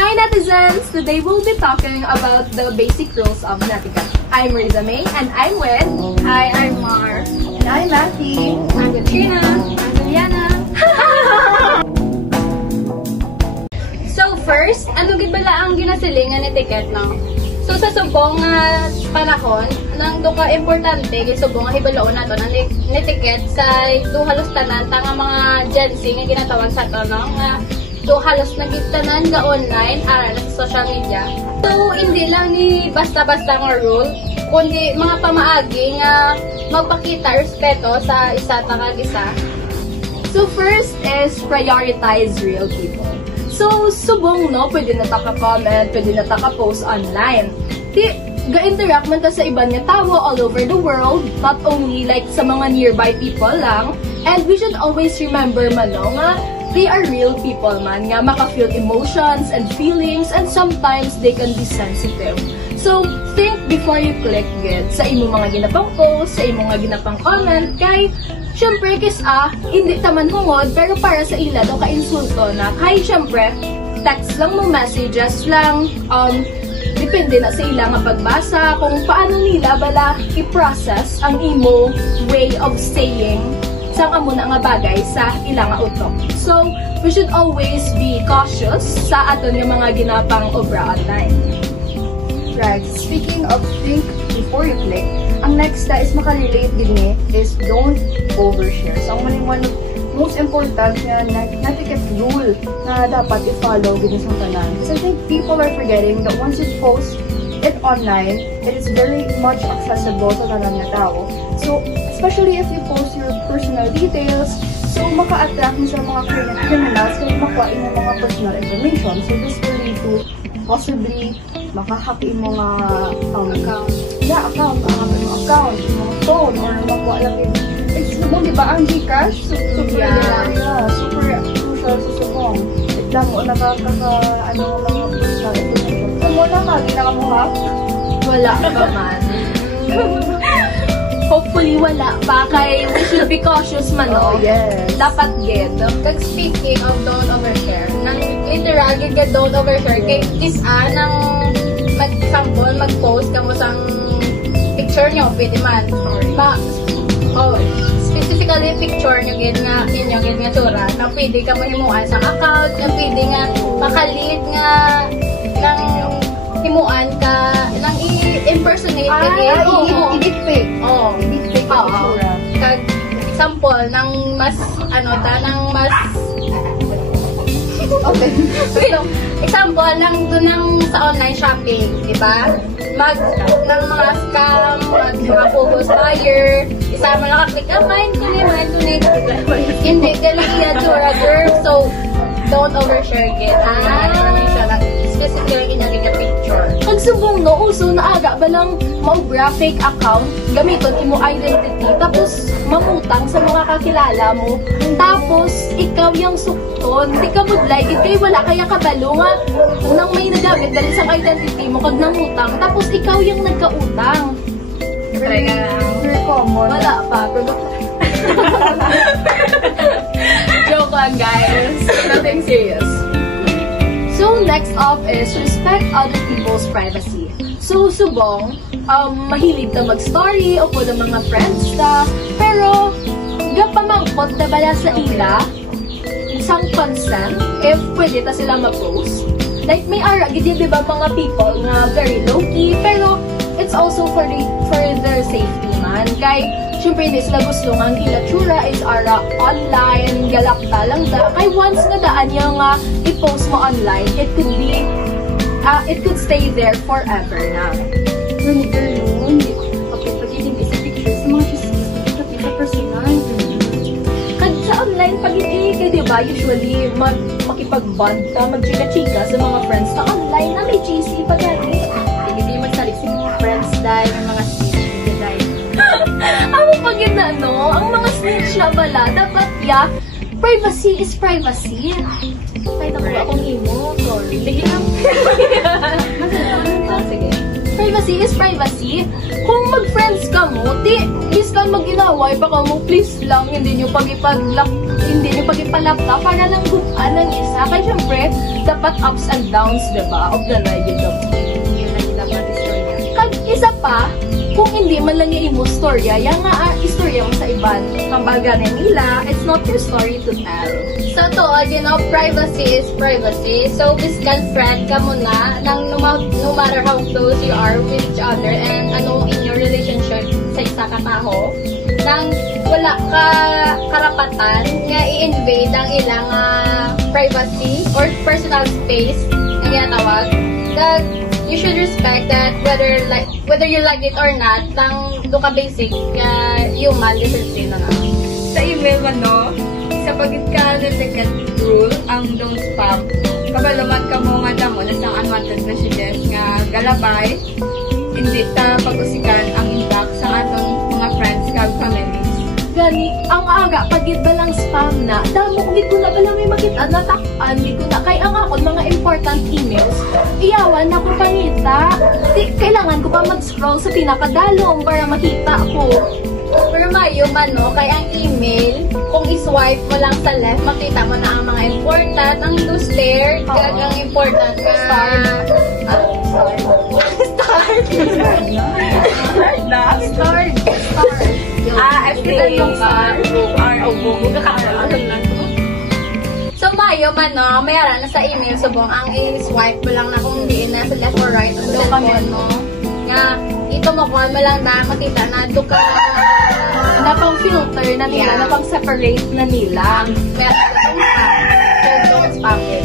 Hi netizens! Today we'll be talking about the basic rules of netiquette. I'm Riza May and I'm with... Hi, I'm Mar. And I'm Matthew. I'm Katrina. I'm Juliana. So first, ano gibala ang ginasiling nga netiquette no? So sa subong panahon, nang duka importante kay subong nga hibalaon nato ng netiquette sa halos tanan nga mga Gen Z nga ginatawag sa to no? Halos nagitanan ka online aral sa social media. So, hindi lang ni basta-basta nga rule, kundi mga pamaagi nga magpakita respeto sa isa tangag isa. So, first is prioritize real people. So, subong no, pwede na taka-comment, pwede na taka-post online. Ga-interact man ta sa iba niya tao all over the world, not only like sa mga nearby people lang. And we should always remember man no, nga they are real people man, nga maka-feel emotions and feelings, and sometimes they can be sensitive. So, think before you click it sa imo mga ginapang post, sa imo mga ginapang comment, kay syempre hindi taman hungod, pero para sa ila do ka-insulto na, kay syempre, text lang mo, messages lang, depende na sa ila nga pagbasa, kung paano nila bala i-process ang imo way of saying sang amo na nga bagay sa ilang utok. So, we should always be cautious sa aton nga mga ginapang obra online. Right. Speaking of think before you click, ang next na is makarelate din is don't overshare. So, ang one of most important nga netiquette rule na dapat i-follow din sa tanan. Because I think people are forgetting that once you post it online, it is very much accessible sa tanan nga tao. So, especially if you post your personal details, so maka-attract mo sa mga criminals kung makuha yung mga personal information. So, this will lead to possibly makahack yung mga account. Yeah, account, yung phone, or makuha lang yung subong, di ba? Ang Gcash, super crucial sa subong. Lang mo, mga personal information. So, muna lagi na kamuhap? Wala pa man. Hopefully wala pa, kay we should be cautious man no? Yes. Dapat get. Kag speaking of don't overshare, nang interagin ka don't overshare, kay nang mag-sample, mag-post ka mo sang picture nyo, pwede man. Specifically picture nyo gid nga tsura, na pwede ka mahimuan sa account, na pwede nga makalit nga nang himuan ka, nang i-impersonate ka i-edit fake. I-edit fake ang itsura. Kag example, nang mas, okay. So, example, nang sa online shopping, di ba? Nang mga scam, mga bogus buyer, isama nakaklik, mine tunay. Hindi, galing iya tsura, girl. So, don't overshare it. Information lang. Specific lang inagin na picture. Pagsubong no, also naaga ba lang maubra fake account, gamiton imo identity, tapos mamutang sa mga kakilala mo, tapos ikaw yung sukton, di ka mudlay, kay wala kaya kabalo nga, nang may nagamit dali sa identity mo, kag namutang, tapos ikaw yung nagkautang. Very common. Wala pa, pero joke lang guys, nothing serious. So, next up is respect other people's privacy. So, subong, mahilig na mag-story o po ng mga friends na, pero, gapamangkot na bala sa ila, isang consent, if pwede ta sila ma-post. Like, may ara, gidi diba mga people na very low-key, pero, it's also for their safety man. Kay, syempre hindi sila gusto nga ang ilatsura is ara online, galakta lang da. Kay once na daan yung i-post mo online, it could stay there forever na. Girl, hindi. Okay, pag-ibig sa pictures, sa mga pati sa personal. Kag sa online, pag-ibig, diba, usually, makipag-bond ka, mag-chika-chika sa mga friends na online na may GC pa gani. Hindi magsalik si friends dahil may mga snitch dahil. Ako pag no, ang mga snitch na bala, dapat privacy is privacy. Kahit ako akong imo, sorry. Sige lang. Sige. Privacy is privacy. Kung mag-friends ka mo, bis ka Biskan mag-inaway, baka mo please lang, hindi nyo pag-ipalapta para lang gumaan ng isa. Kaya syempre, dapat ups and downs, diba? Of the ride yun Yun ang dapat istorya. Kag isa pa, kung hindi man lang yung istorya, yung nga istorya mo sa iban, kambaga nila, it's not your story to tell. So to, privacy is privacy. So biskan friend ka muna, nang no matter how close you are with each other and ano in your relationship sa isa ka tao, nang wala ka karapatan nga i-invade ang ilang privacy or personal space na ginatawag. That you should respect that whether you like it or not, nang do ka basic human decency na na. Sa email sa pagit ka na second rule, ang don't spam. Kabalaman ka mo nga damo na sang unwanted messages nga galabay, hindi ta pag-usikan ang impact sa atong mga friends kag families. Gani, ang aga, pagit ba lang spam na, damo, hindi ko na pala may makita, natakpan, hindi ko na, kaya ang ako, mga important emails, iyawan na ko panita, kailangan ko pa mag-scroll sa pinakadalong para makita ko. Pero mayo man, kaya ang email, kung i-swipe mo lang sa left, makita mo na ang mga important, ang to-stare, kaya ang important na... Start. So, mayo man, mayroon na sa email, subong ang i-swipe mo lang na kung hindi na sa left or right, ang telephone mo. Nga, ito mo kung mo lang na makita na ito ka na pang filter na nila, na pang separate na nila. Kaya, don't spam it.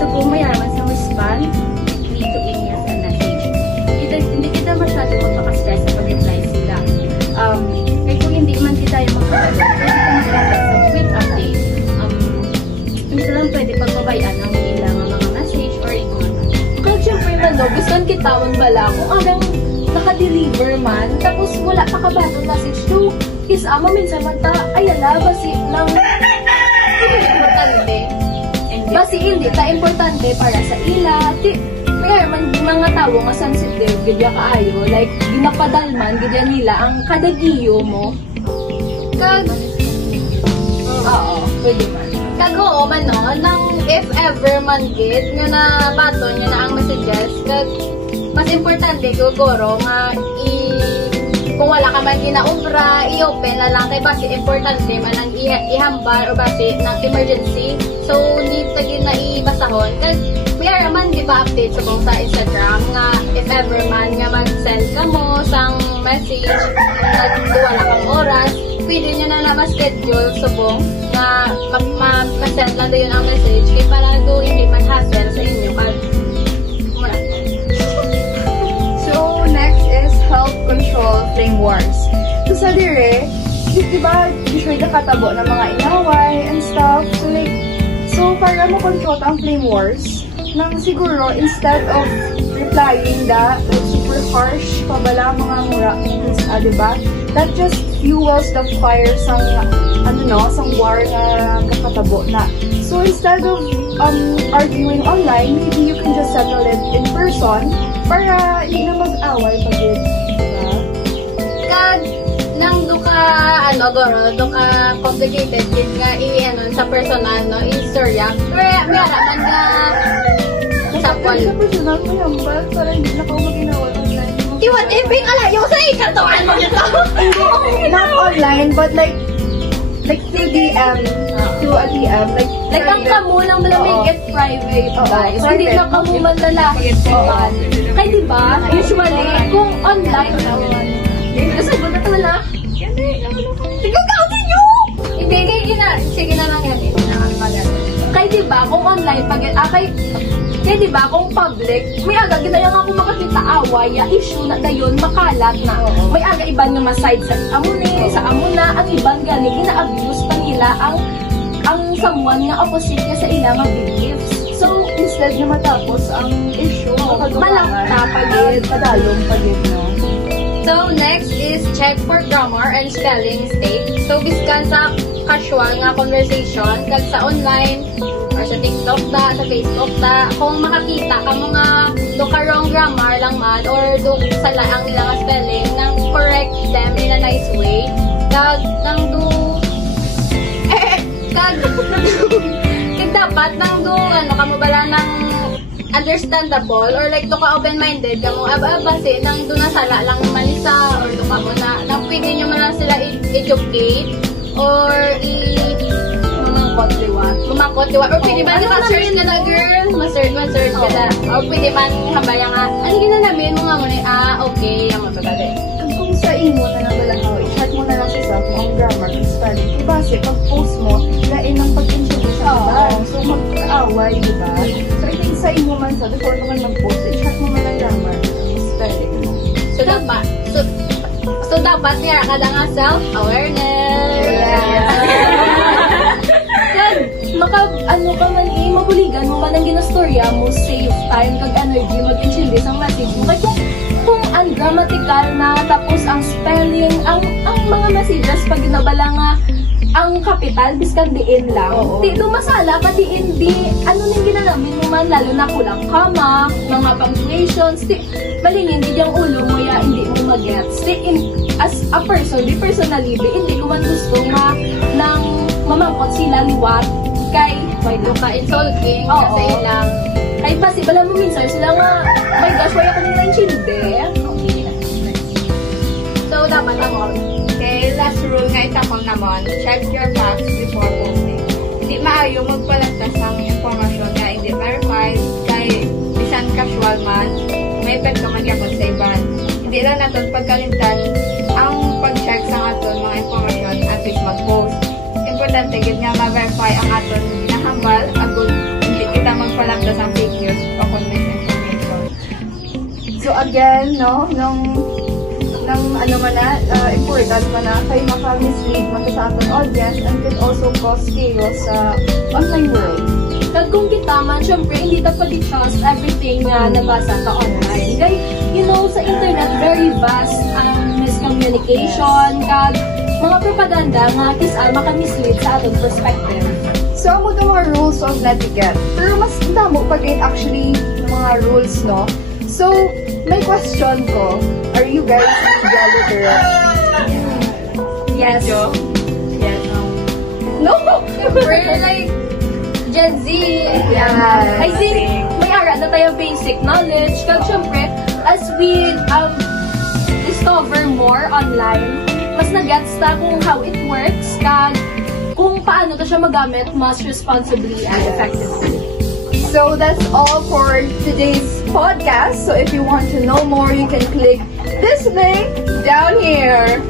So kung mayaman sa respond, need to in as a message. Hindi kita masyado magpaka-stress sa pag-reply sila. Kaya kung hindi man kita yung magpapalot, pwede ka magpapalot sa quick update. Hindi lang pwede pagbabayan ang ilang mga message or ignore. Kaya syempre man, gusto kitawan bala kung agang naka-deliver man, tapos wala pa ka ba ng message to is-ama minsan man ta, ayala, basi ng importante. Basi hindi ta importante para sa ila. Kaya man mga tao nga sensitive, gidya kaayo, like, ginapadalman, gidya nila ang kadagiyo mo. Kag, oo, pwede man. Kag oo man, nang if ever man gid, nga na baton nyo na ang messages, kag, mas importante, guguro, nga, kung wala ka man ginaubra, i-open na lang, kay basi importante man ang ihambar o basi ng emergency. So, need na yun na ibasahon. Kag, mayroon man, di ba, update sa sa Instagram nga, if ever man nga mag-send ka mo sang message, kung wala kang oras, pwede nyo na ma-schedule subong nga ma-send lang doon ang message kaya para doon hindi man hassle sa inyo. Mura. So, next is help control flame wars. So, sa dire, di ba, usually nakatabo ng mga inaway and stuff. So, para mo-control ang flame wars, nang siguro, instead of replying that, super harsh, pabala mga mura, diba? That just fuels the fire sang, sang war na kakatabo na. So, instead of arguing online, maybe you can just settle it in person para hindi na mag-away pag yun. Diba? Kag, nang do ka complicated yun nga sa personal, istorya. Pero, mayroon man nga, Sa personal mo yan ba? Para hindi na ako mag-inaway online. Iwan, iping alayo sa ikartawan mo nito. Not online, but like through DM, through a DM, Like, ang kamo lang malamig get private, guys. Private. Hindi lang kamo man lalaki at kaya diba, usually, kung online naman, nasagot na tala. Sige ka, sinyo! Hindi, sige na lang yan. Kaya diba, kung online, kaya diba, kung public, may aga, ginayang ako makakita away, issue na dayon, makalat na. May aga iban nga maside sa amuna, ang iban gani, gina-abuse pa nila ang someone nga opposite niya sa ilang beliefs. So, instead na matapos ang issue, malakta padalong pagid, no? So, next is check for grammar and spelling mistake. So, biskan sa casual nga conversation, kag sa online, or sa sa TikTok ta, sa Facebook ta, kung makakita ka mga do ka wrong grammar lang man or do sa laang nila nga spelling nang correct them in a nice way. Kag nang do kag dapat nang do ano kamo bala nang understandable or like do ka open-minded kamo abase nang do na sala lang naman isa or do ka mo na pwede nyo man lang sila educate or Mamangkot liwat. Or pwede ba ma-search ka na, girl? Ma-search ka na. Or pwede man habaya nga, ano ginanamin mo nga muna, okay, yung mapagali. Kung sa imo na nang balakaw, i-chat mo na lang siya kung ang grammar, kung spelling. Ibase, pag-post mo, lain ang pag-introduce sa iba. So, mag-away, diba? So, I think sa imo man sa, before ka man mag-post, i-chat mo man ang grammar, spelling mo. So, dapat niya kada nga self-awareness. Mabuligan mo man ang ginastorya mo, save time, kag energy, mag-intindi ang message mo. Kaya kung ungrammatical na, tapos ang spelling, ang mga messages, pag ginabala nga, ang capital, biskan diin lang. Di masala, pati hindi, ano nang ginalamin mo man, lalo na kulang kama, mga punctuations, malingin, di yung ulo mo, ya, hindi mo mag-gets. As a person, personally, hindi ko man gusto nga, nang mamangkot sila liwat, kay may luka insulting kasi ilang kahit possible mo minsan sila nga my gosh why ako nila intindi so dapat ako okay last rule nga itakon naman check your facts before posting hindi maayo magpalagtas ng informasyon nga hindi verified kay bisan casual man may epekto man kapag sa iban hindi lang natin pagkalimtan ang pag-check sa aton mga informasyon at least mag-post importante gid nga ma-verify ang aton nahambal agud hindi kita magpalagdas ang fake news o misinformation. So again, no, nang ano man na, important man na kay maka-mislead man sa aton audience and could also cause chaos sa online world. Kag kung kita man, syempre, hindi dapat i-trust everything na nabasa ka online. Kaya, sa internet, very vast ang miscommunication, kag mga propaganda nga kisal maka-mislead sa atong perspective. So, amo itong mga rules of netiquette. Pero mas damo pag actually ng mga rules, no? So, may question ko. Are you guys media literate? Yes. Yes. no we're like Gen Z. Yeah. I think may ara na tayo basic knowledge. Kag syempre, as we discover more online, mas nag-gets ta kung how it works, kag kung paano to siya magamit mas responsibly and effectively. So that's all for today's podcast. So if you want to know more, you can click this link down here.